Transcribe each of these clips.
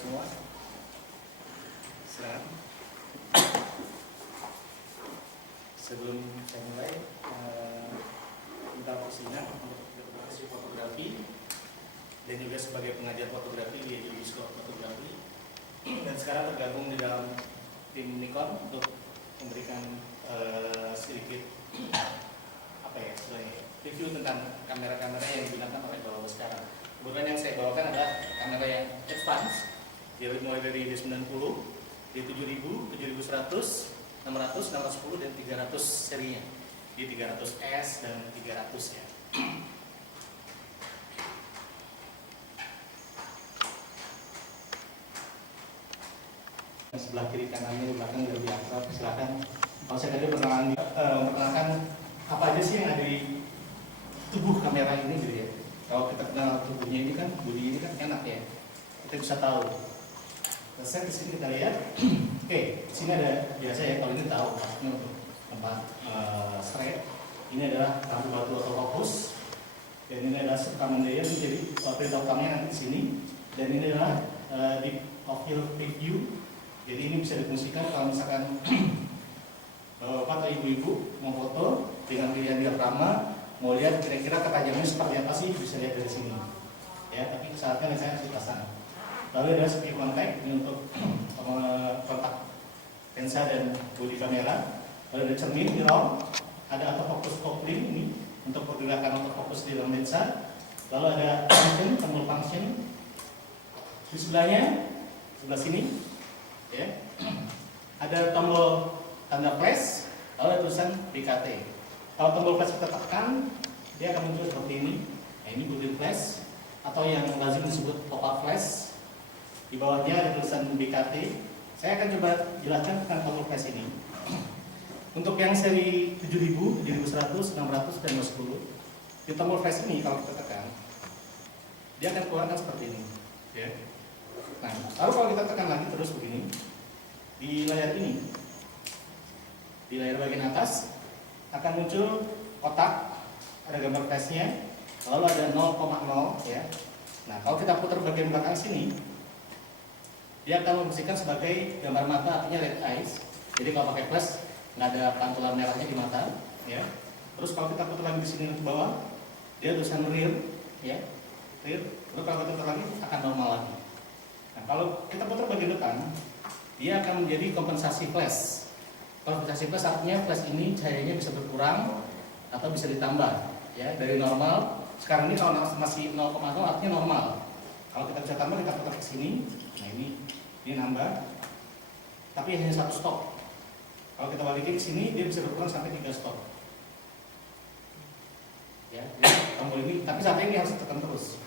semua. Silakan. Sebelum saya mulai, minta posisinya untuk edukasi fotografi dan juga sebagai pengajar fotografi di Sekolah Fotografi. Dan sekarang tergabung di dalam tim Nikon untuk memberikan sedikit review tentang kamera-kamera yang digunakan oleh Bapak sekarang. Kebetulan yang saya bawakan adalah kamera yang advance, mulai dari D90, D7000, 7100, 600, 610 dan 300 serinya. Di 300S dan 300 ya. Sebelah kiri kanannya di belakang lebih akrab, silakan. Kalau saya tadi memperkenalkan apa aja sih yang ada di tubuh kamera ini gitu ya. Kalau kita kenal tubuhnya ini kan, bodi ini kan enak ya, kita bisa tahu. Terus di sini kita lihat, oke, di sini ada biasa ya, kalau ini tahu ini untuk tempat straight. Ini adalah lampu batu autofocus, dan ini adalah rekaman daya, jadi perintah utamanya nanti di sini. Dan ini adalah deep of field preview. Jadi ini bisa difungsikan kalau misalkan bapak atau ibu-ibu mau foto dengan pilihan diafragma, mau lihat kira-kira ketajamannya seperti apa sih, bisa lihat dari sini. Ya, tapi saatnya saya harus pasang. Lalu ada speed contact ini untuk kontak lensa dan bodi kamera. Lalu ada cermin mirror, ada autofocus coupling ini untuk pergerakan autofocus di dalam lensa. Lalu ada function, thermal function di sebelahnya, sebelah sini. Ya, ada tombol tanda flash, lalu ada tulisan BKT. Kalau tombol flash kita tekan, dia akan muncul seperti ini. Nah, ini built-in flash atau yang lazim disebut pop-up flash. Di bawahnya ada tulisan BKT. Saya akan coba jelaskan tentang tombol flash ini. Untuk yang seri 7000, 7100, 600 dan 210, di tombol flash ini kalau kita tekan, dia akan keluarkan seperti ini. Ya. Nah, lalu kalau kita tekan lagi terus begini, di layar ini, di layar bagian atas akan muncul kotak, ada gambar flashnya, lalu ada 0,0 ya. Nah, kalau kita putar bagian belakang sini, dia akan memfungsikan sebagai gambar mata, artinya red eyes. Jadi kalau pakai flash nggak ada pantulan merahnya di mata, ya. Terus kalau kita putar lagi di sini ke bawah, dia tulisan rear, ya, rear. Terus kalau kita putar lagi akan normal lagi. Nah, kalau kita putar bagian depan, dia akan menjadi kompensasi flash. Kompensasi flash artinya flash ini cahayanya bisa berkurang atau bisa ditambah, ya, dari normal. Sekarang ini kalau masih 0,0 artinya normal. Kalau kita bisa tambah, kita putar ke sini. Nah, ini nambah. Tapi hanya 1 stop. Kalau kita balikin ke sini, dia bisa berkurang sampai 3 stop. Ya, jadi tombol ini, tapi saat ini harus ditekan terus,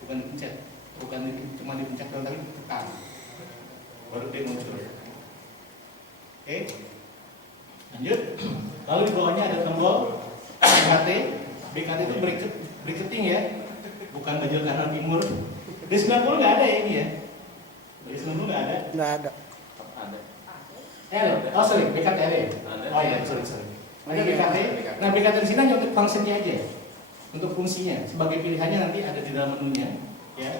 bukan dipencet. Bukan cuma dipencet doang, tapi ditekan baru dia muncul. Oke, lanjut. Lalu di bawahnya ada tombol BKT. BKT itu briketing ya, bukan bajul kanan timur. D90 nggak ada ya ini ya. D90 nggak ada. Nggak ada. Ada. Oh sorry, BKT ada. Oh iya, sorry. Ini BKT. Nah, BKT di sini hanya untuk fungsinya aja, untuk fungsinya. Sebagai pilihannya nanti ada di dalam menunya. Ya.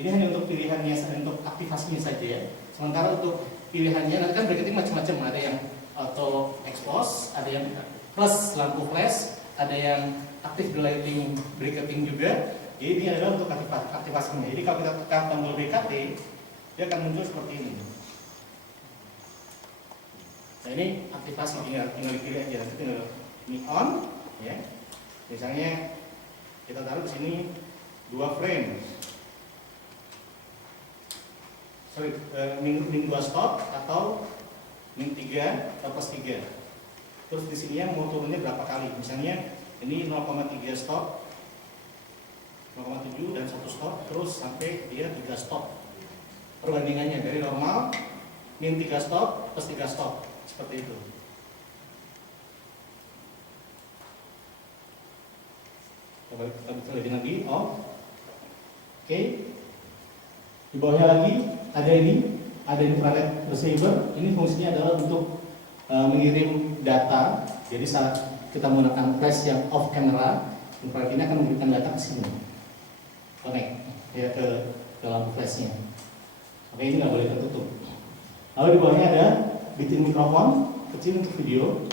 Ini hanya untuk pilihannya, untuk aktivasinya saja ya. Sementara untuk pilihannya nanti kan briketing macam-macam, ada yang auto expose, ada yang plus lampu flash, ada yang active lighting briketing juga. Jadi ini adalah untuk aktivasinya. Jadi kalau kita tekan tombol BKT, dia akan muncul seperti ini. Nah, ini aktivasi, tinggal di kiri aja, nanti tinggal ini on, ya. Misalnya kita taruh di sini 2 frame. Sorry, min 2 stop atau min 3 atau plus 3. Terus di sini mau turunnya berapa kali? Misalnya ini 0,3 stop, 0,7 dan 1 stop, terus sampai dia 3 stop. Perbandingannya dari normal min 3 stop plus 3 stop, seperti itu. Kita bisa lihat lagi, Oke. Di bawahnya lagi ada infrared receiver. Ini fungsinya adalah untuk mengirim data. Jadi saat kita menggunakan flash yang off camera, infrared ini akan memberikan data ke sini, connect ya ke lampu flashnya. Oke, ini nggak boleh tertutup. Lalu di bawahnya ada bitin mikrofon kecil untuk video.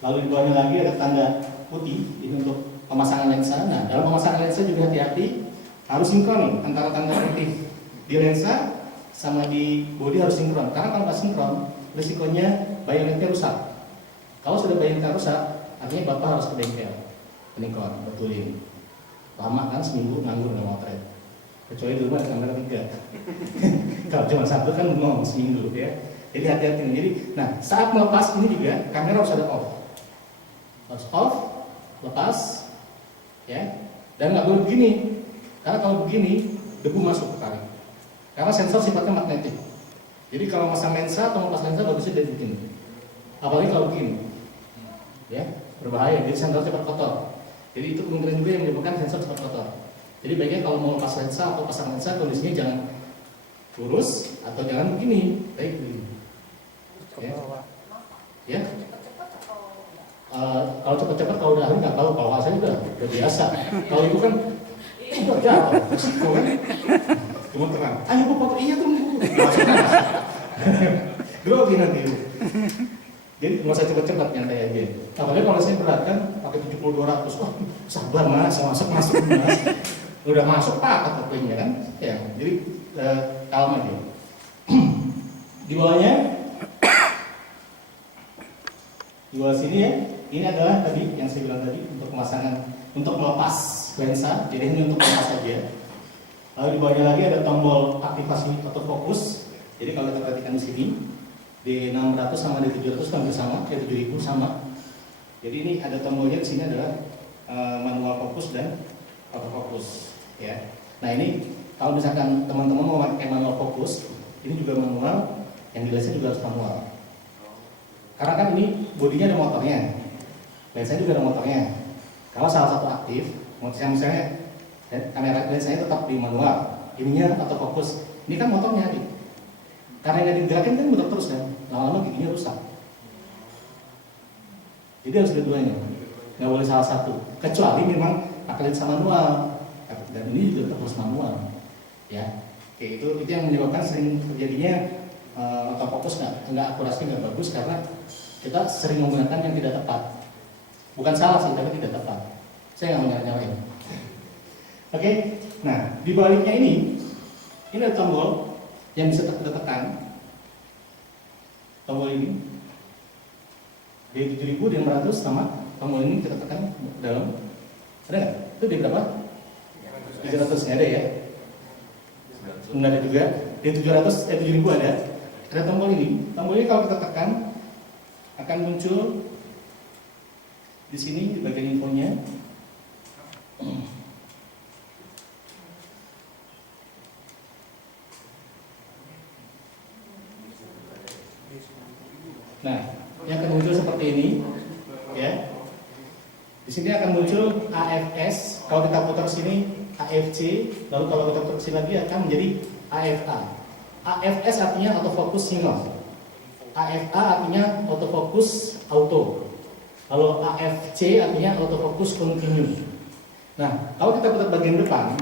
Lalu di bawahnya lagi ada tanda putih, ini untuk pemasangan lensa. Nah, dalam pemasangan lensa juga hati-hati, harus sinkron antara tanda putih di lensa sama di bodi harus sinkron. Karena kalau nggak sinkron, risikonya bayonetnya rusak. Kalau sudah bayonetnya rusak, artinya bapak harus ke bengkel, penikor, betulin. Lama kan, seminggu nganggur nggak motret. Kecuali di rumah ada kamera 3. Kalau cuma satu kan ngomong seminggu ya. Jadi hati-hati. Jadi, nah saat melepas ini juga kamera harus ada off. Harus off, lepas, ya. Dan nggak boleh begini. Karena kalau begini debu masuk ke tarik. Karena sensor sifatnya magnetik. Jadi kalau masang lensa atau melepas lensa bagusnya dari begini. Apalagi kalau begini, ya berbahaya. Jadi sensor cepat kotor. Jadi itu kemungkinan juga yang menyebabkan sensor cepat kotor. Jadi baiknya kalau mau lepas lensa atau pasang lensa kondisinya jangan lurus atau jangan begini, baik begini. Ya. Ya. Kalau cepat-cepat kalau udah ahli nggak tahu, kalau saya udah biasa. Kalau ibu kan udah jatuh, kan? Cuma terang. Ayo bu foto, iya tunggu. Dua begini nanti. Jadi nggak usah cepat-cepat nyantai aja. Apalagi kalau saya berat kan pakai 70-200, wah sabar mas, masuk mas. Udah masuk pak fotonya kan, ya. Jadi kalem aja. Di bawahnya, di bawah sini ya. Ini adalah tadi yang saya bilang tadi untuk pemasangan, untuk melepas lensa. Jadi ini untuk melepas saja. Lalu di bawahnya lagi ada tombol aktivasi autofocus. Jadi kalau kita perhatikan di sini, di 600 sama di 700 kan sama, di 7000 sama. Jadi ini ada tombolnya di sini adalah manual fokus dan autofocus. Ya. Nah ini kalau misalkan teman-teman mau pakai manual fokus, ini juga manual, yang di lensa juga harus manual. Karena kan ini bodinya ada motornya, lensanya juga ada motornya. Kalau salah satu aktif, misalnya kamera lensanya tetap di manual, ininya autofocus. Ini kan motornya nih. Karena nggak digerakin kan muter terus kan, lama-lama giginya rusak. Jadi harus dua-duanya, nggak boleh salah satu. Kecuali memang pakai lensa manual. Dan ini juga terus manual, ya. Oke, itu yang menyebabkan sering terjadinya autofocus nggak akurasi, nggak bagus karena kita sering menggunakan yang tidak tepat. Bukan salah sih, tapi tidak tepat. Saya nggak nyalain. Oke, nah di baliknya ini ada tombol yang bisa kita tekan. Tombol ini di 7000 dan 500 sama tombol ini kita tekan ke dalam. Ada nggak? Itu di berapa? 700 nggak ada ya? Nggak ada juga. Di 7000 ada. Ada tombol ini. Tombol ini kalau kita tekan akan muncul di sini di bagian infonya. Nah, yang akan muncul seperti ini, ya. Di sini akan muncul AFS. Kalau kita putar sini AFC, lalu kalau kita putar sini lagi akan menjadi AFA. AFS artinya autofocus single. AFA artinya autofocus auto. Kalau AFC artinya autofocus continue. Nah, kalau kita putar bagian depan,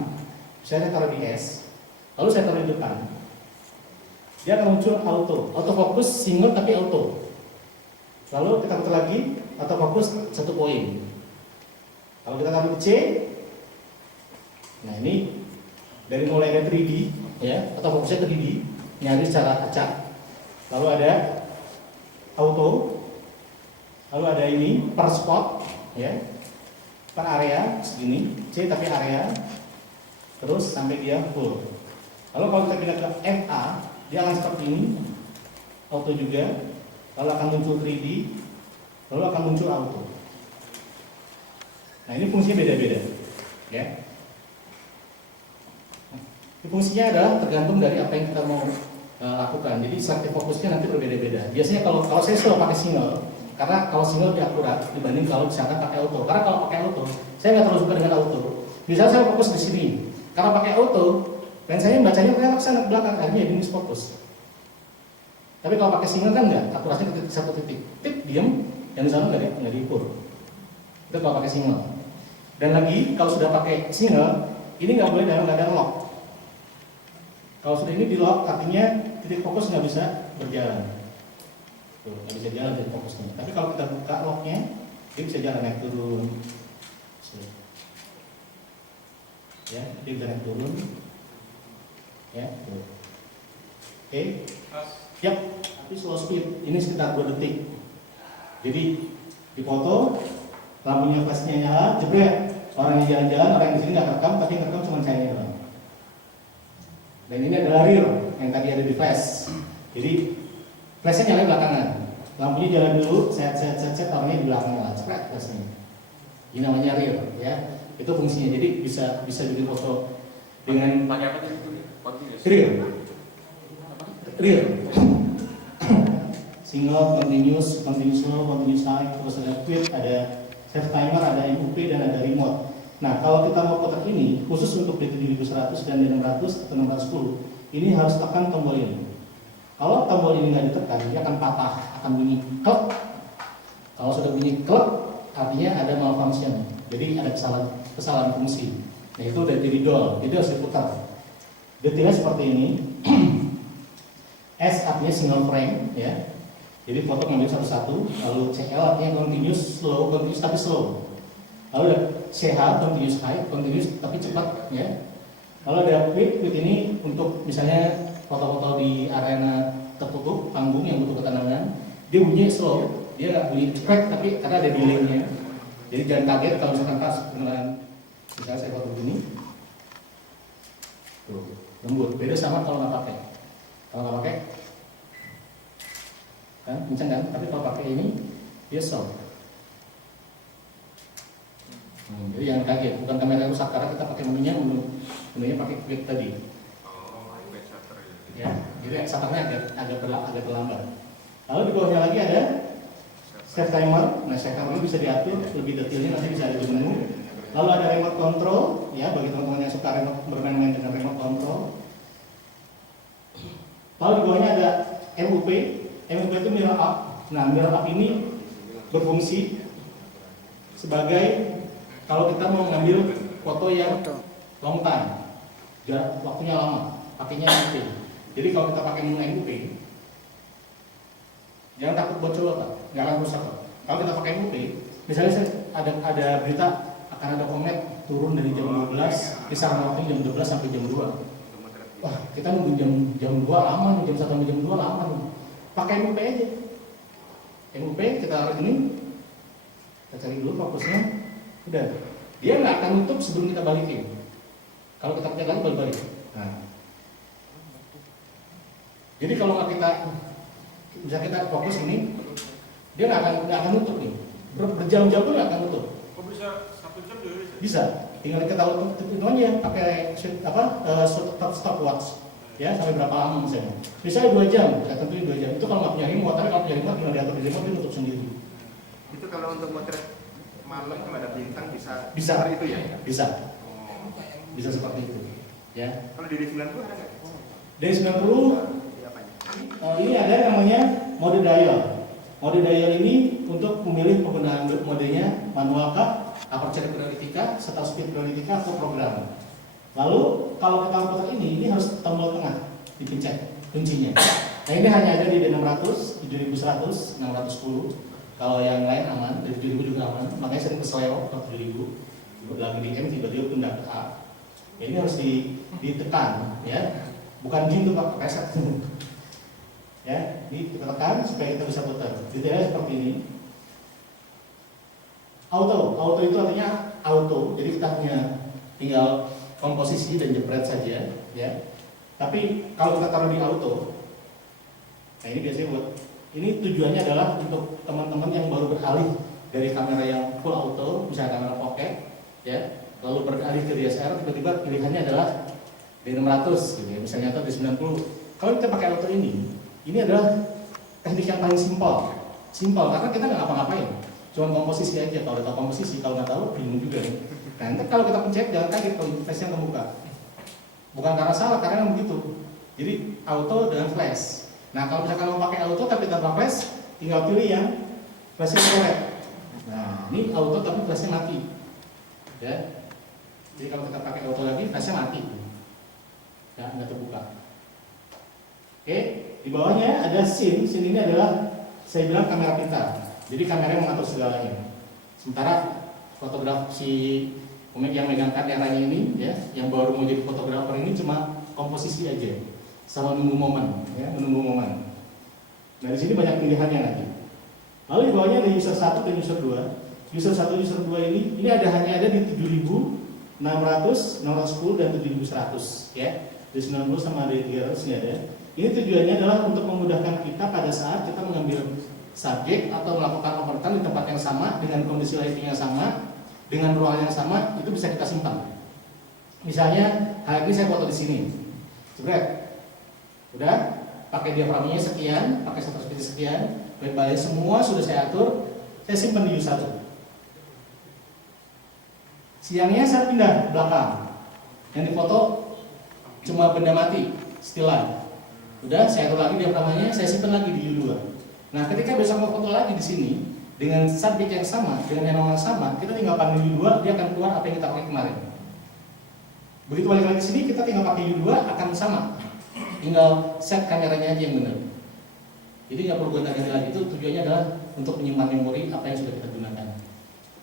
saya taruh di S, lalu saya taruh di depan, dia akan muncul auto, autofocus single tapi auto. Lalu kita putar lagi, autofocus 1 poin. Kalau kita taruh di C, nah ini dari mulai dari 3D, ya, autofocusnya 3D, nyari secara acak. Lalu ada auto, lalu ada ini per spot, ya, per area segini, C tapi area, terus sampai dia full. Lalu kalau kita pindah ke FA, dia akan seperti ini, auto juga, lalu akan muncul 3D, lalu akan muncul auto. Nah ini fungsinya beda-beda, ya. Ini fungsinya adalah tergantung dari apa yang kita mau lakukan. Jadi selektif fokusnya nanti berbeda-beda. Biasanya kalau saya selalu pakai single, karena kalau single lebih akurat dibanding kalau misalkan pakai auto. Karena kalau pakai auto, saya nggak terlalu suka dengan auto. Misalnya saya fokus di sini, karena pakai auto, lensanya bacanya ternyata ke sana ke belakang, akhirnya jadi misfokus. Tapi kalau pakai single kan enggak, akurasinya ke satu titik, diam, yang di sana nggak diukur. Itu kalau pakai single. Dan lagi kalau sudah pakai single, ini nggak boleh dalam keadaan lock. Kalau sudah ini di lock, artinya titik fokus nggak bisa berjalan. Tuh, nggak bisa jalan titik fokusnya. Tapi kalau kita buka locknya, dia bisa jalan naik turun. Ya, dia bisa naik turun. Ya, tuh. Oke. Yap, tapi slow speed. Ini sekitar 2 detik. Jadi dipoto, lampunya flashnya nyala, jebret. Orang yang jalan-jalan, orang yang di sini nggak rekam, tapi yang rekam cuma saya doang. Dan ini adalah rear yang tadi ada di flash. Jadi flashnya nyala belakangan, lampunya jalan dulu, set, orangnya di belakang nyala, cepet flashnya. Ini namanya rear, ya. Itu fungsinya. Jadi bisa jadi foto dengan pakai apa tadi itu? rear. Rear. Single, continuous slow, continuous high, terus ada quick, ada set timer, ada MUP, dan ada remote. Nah, kalau kita mau kotak ini, khusus untuk D7100 dan D600 atau 610, ini harus tekan tombol ini. Kalau tombol ini nggak ditekan, dia akan patah, akan bunyi klek. Kalau sudah bunyi klek, artinya ada malfunction. Jadi ada kesalahan fungsi. Nah, itu udah jadi dol, jadi harus diputar. Detailnya seperti ini. S artinya single frame, ya. Jadi foto ngambil satu-satu, lalu CL artinya continuous tapi slow. Lalu ada CH continuous high, continuous tapi cepat, ya. Lalu ada quick ini untuk misalnya foto-foto di arena tertutup, panggung yang butuh ketenangan, dia bunyi slow, dia nggak bunyi cepat tapi karena ada delay-nya. Jadi jangan kaget kalau misalkan pas beneran, misalnya saya foto begini, tuh lembut. Beda sama kalau nggak pakai. Kalau nggak pakai kan kenceng kan, tapi kalau pakai ini dia soft. Jadi jangan kaget, bukan kamera rusak karena kita pakai menunya pakai quick tadi. Ya, jadi shutternya agak terlambat. Lalu di bawahnya lagi ada set timer. Nah, set timer ini bisa diatur lebih detailnya, nanti bisa ada di menu. Lalu ada remote control, ya bagi teman-teman yang suka bermain dengan remote control. Lalu di bawahnya ada MUP. MUP itu mirror up. Nah, mirror up ini berfungsi sebagai kalau kita mau ngambil foto yang long time, waktunya lama, pakainya MUP. Jadi kalau kita pakai menu MUP, jangan takut bocor, Pak. Nggak akan rusak, Pak. Kalau kita pakai MUP, misalnya ada berita akan ada komet turun dari jam 12, kisaran waktu jam 12 sampai jam 2. Wah, kita nunggu jam 2 lama nih, jam 1 sampai jam 2 lama nih. Pakai MUP aja. MUP kita taruh ini, kita cari dulu fokusnya, udah. Dia nggak akan nutup sebelum kita balikin. Kalau kita pencet lagi balik. Nah, jadi kalau nggak bisa kita fokus ini, dia nggak akan nutup nih. Berjam-jam pun nggak akan nutup. Kok bisa 1 jam juga bisa? Bisa. Tinggal kita tahu itu aja pakai stopwatch. Ya, sampai berapa lama misalnya. Misalnya 2 jam, kita tentuin 2 jam. Itu kalau nggak punya remote, tapi kalau punya remote tinggal diatur di remote, dia tutup sendiri. Itu kalau untuk motret malam kalau ada bintang bisa Bisa. itu ya? Bisa. Oh. Bisa seperti itu. Ya. Kalau dari 90 ada nggak? Dari 90 Di apanya? ini ada namanya mode dial. Mode dial ini untuk memilih penggunaan modenya manual kah, aperture priority kah, shutter speed priority kah, atau program. Lalu kalau kita putar ini harus tombol tengah dipencet kuncinya. Nah, ini hanya ada di D600, 7100, 610. Kalau yang lain aman, dari 7000 juga aman. Makanya sering keseleo kalau 7000. Lagi di M tiba-tiba pindah ke A. Ini harus ditekan, ya. Bukan jin tuh Pak, reset. Ya, ini kita tekan supaya kita bisa putar. Detailnya seperti ini. Auto itu artinya auto. Jadi kita tinggal komposisi dan jepret saja, ya. Tapi kalau kita taruh di auto, nah ini biasanya buat ini tujuannya adalah untuk teman-teman yang baru beralih dari kamera yang full auto, misalnya kamera pocket, ya, lalu beralih ke DSLR, tiba-tiba pilihannya adalah D600, gitu ya, misalnya atau D90. Kalau kita pakai auto ini adalah teknik yang paling simpel karena kita nggak ngapa-ngapain, cuma komposisi aja. Kalau tahu komposisi, kalau nggak tahu bingung juga nih. Nah, nanti kalau kita pencet jangan kaget kalau flashnya terbuka. Bukan karena salah, karena begitu. Jadi auto dengan flash. Nah, kalau misalkan mau pakai auto tapi tanpa flash, tinggal pilih yang flashnya red. Nah, ini auto tapi flashnya mati. Ya. Jadi kalau kita pakai auto lagi, flashnya mati. Ya, nggak terbuka. Oke, di bawahnya ada scene. Scene ini adalah saya bilang kamera pintar. Jadi kamera yang mengatur segalanya. Sementara fotograf si yang megang kameranya ini, ya, yang baru mau jadi fotografer ini cuma komposisi aja, sama menunggu momen, ya, menunggu momen. Nah di sini banyak pilihannya lagi. Lalu di bawahnya ada user 1 dan user 2. User 1, user 2 ini hanya ada di 7.600, 610 dan 7.100, ya. Di 90 sama di 300 ini ada. Ini tujuannya adalah untuk memudahkan kita pada saat kita mengambil subjek atau melakukan overtime di tempat yang sama dengan kondisi lighting yang sama, dengan ruangan yang sama, itu bisa kita simpan. Misalnya hari ini saya foto di sini, jebret, udah pakai diaframnya sekian, pakai shutter speed sekian, white balance semua sudah saya atur, saya simpan di U1. Siangnya saya pindah belakang, yang difoto cuma benda mati, still life. Udah saya atur lagi diaframanya, saya simpan lagi di U2. Nah, ketika besok mau foto lagi di sini dengan subjek yang sama, dengan yang sama, kita tinggal pakai U2, dia akan keluar apa yang kita pakai kemarin. Begitu balik lagi ke sini, kita tinggal pakai U2 akan sama. Tinggal set kameranya aja yang benar. Jadi nggak perlu ganti-ganti lagi. Itu tujuannya adalah untuk menyimpan memori apa yang sudah kita gunakan.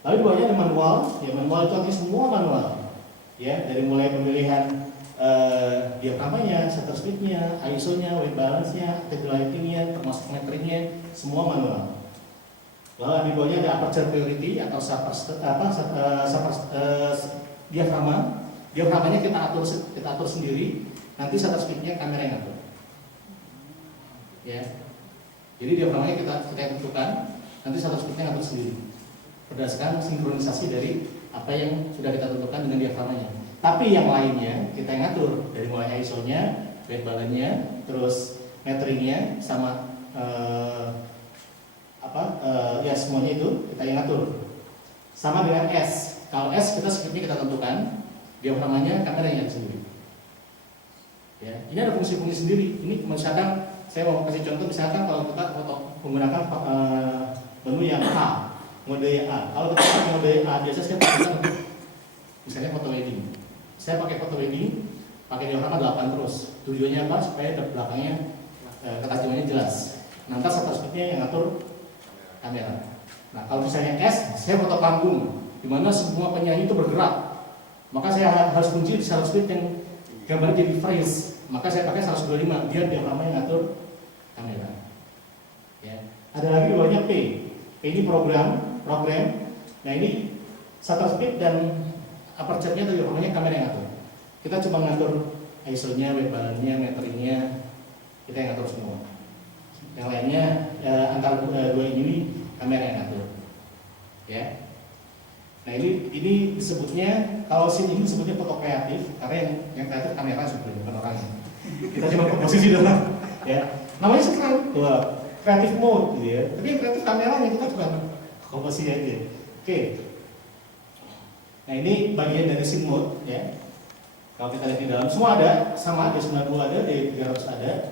Lalu di bawahnya ada manual. Ya, manual itu artinya semua manual. Ya, dari mulai pemilihan diaframanya, shutter speed-nya, ISO-nya, white balance-nya, active lighting-nya, termasuk metering-nya, semua manual. Lalu di bawahnya ada aperture priority atau diaframa. Diaframanya kita atur sendiri. Nanti shutter speed-nya kamera yang atur. Ya. Jadi diaframanya kita tentukan. Nanti shutter speed-nya atur sendiri. Berdasarkan sinkronisasi dari apa yang sudah kita tentukan dengan diaframanya. Tapi yang lainnya kita yang atur, dari mulai ISO-nya, white balance-nya, terus metering-nya, sama ya semuanya itu kita yang atur. Sama dengan S. Kalau S kita speed-nya kita tentukan, diaframanya kamera yang sendiri. Ya, ini ada fungsi-fungsi sendiri. Ini misalkan saya mau kasih contoh, misalkan kalau kita foto menggunakan menu yang A, mode A. Kalau kita pakai mode A, biasa saya pakai misalnya foto wedding. Saya pakai foto wedding, pakai diaframa 8 terus. Tujuannya apa? Supaya belakangnya ketajamannya jelas. Nanti shutter speed-nya yang ngatur kamera. Nah, kalau misalnya S, saya foto panggung, di mana semua penyanyi itu bergerak. Maka saya harus kunci di shutter speed yang gambarnya jadi freeze. Maka saya pakai 125 biar diaframa yang ngatur kamera. Ya. Ada lagi di bawahnya P. P ini program. Nah ini shutter speed dan aperture-nya atau diaframanya kamera yang ngatur. Kita cuma ngatur ISO-nya, white balance-nya, metering-nya, kita yang ngatur semua. Yang lainnya antara dua ini kamera yang ngatur. Ya. Nah ini disebutnya, kalau scene ini disebutnya foto kreatif, karena yang kreatif kamera sebenarnya bukan orangnya. Kita cuma komposisi doang. Ya. Namanya sekarang kreatif mode, gitu ya. Tapi yang kreatif kameranya, kita cuma komposisi aja. Oke. Nah ini bagian dari scene mode, ya. Kalau kita lihat di dalam, semua ada, sama di 90 ada, di 300 ada.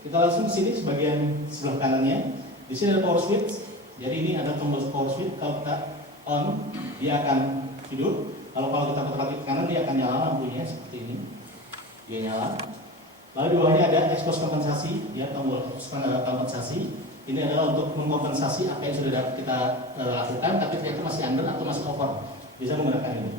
Kita langsung ke sini sebagian sebelah kanannya. Di sini ada power switch. Jadi ini ada tombol power switch. Kalau kita on, dia akan hidup. Kalau kita putar ke kanan, dia akan nyala lampunya seperti ini. Dia nyala. Lalu di bawahnya ada expose kompensasi, ya, tombol kompensasi. Ini adalah untuk mengkompensasi apa yang sudah kita lakukan, tapi ternyata masih under atau masih over. Bisa menggunakan ini.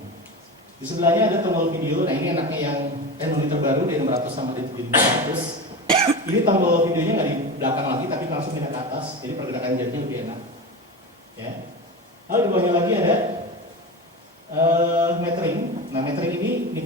Di sebelahnya ada tombol video. Nah ini enaknya yang teknologi terbaru dari 600 sama dari 700. Ini tombol videonya nggak di belakang lagi, tapi langsung pindah ke atas. Jadi pergerakan jadinya lebih enak. Ya. Lalu di bawahnya lagi ada metering. Nah metering ini